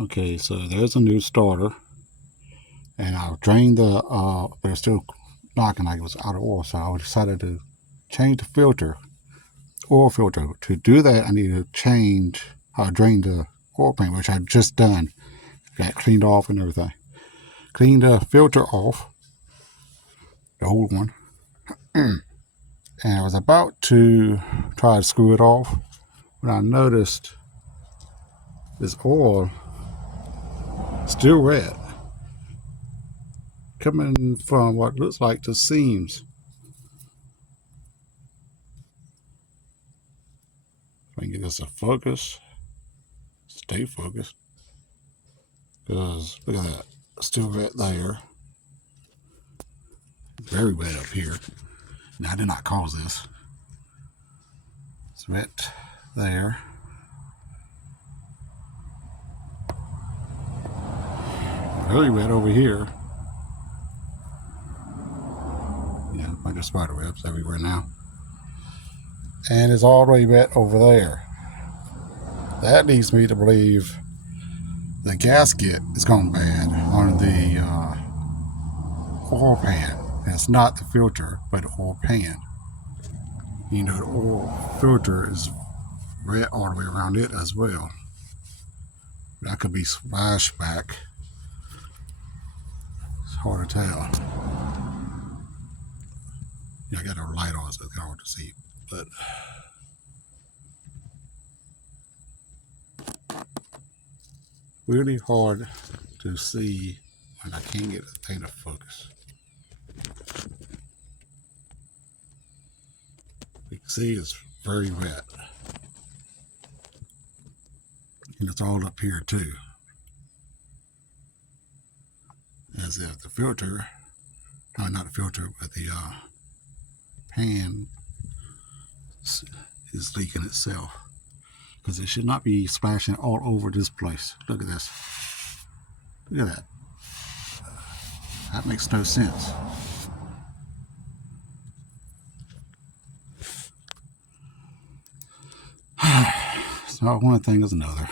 Okay, so there's a new starter, and I've drained the, but it's still knocking like it was out of oil, so I decided to change the filter, oil filter. To do that, I need to change how I drain the oil paint, which I've just done. Got cleaned off and everything. Cleaned the filter off, the old one, and I was about to try to screw it off when I noticed this oil still red, coming from what looks like the seams. If I can get this to focus, stay focused, because look at that, still red there, very red up here. Now I did not cause this. It's red there, really red over here. Yeah, like the spider webs everywhere now. And it's all the way red over there. That leads me to believe the gasket is gone bad on the oil pan. And it's not the filter, but the oil pan. You know, the oil filter is red all the way around it as well. That could be splashback. It's hard to tell. Yeah, I got a light on, so it's hard to see. But really hard to see when I can't get the thing to focus. You can see it's very red. And it's all up here too. As if the filter, no, not the filter, but the pan is leaking itself. Because it should not be splashing all over this place. Look at this. Look at that. That makes no sense. It's not one thing as another.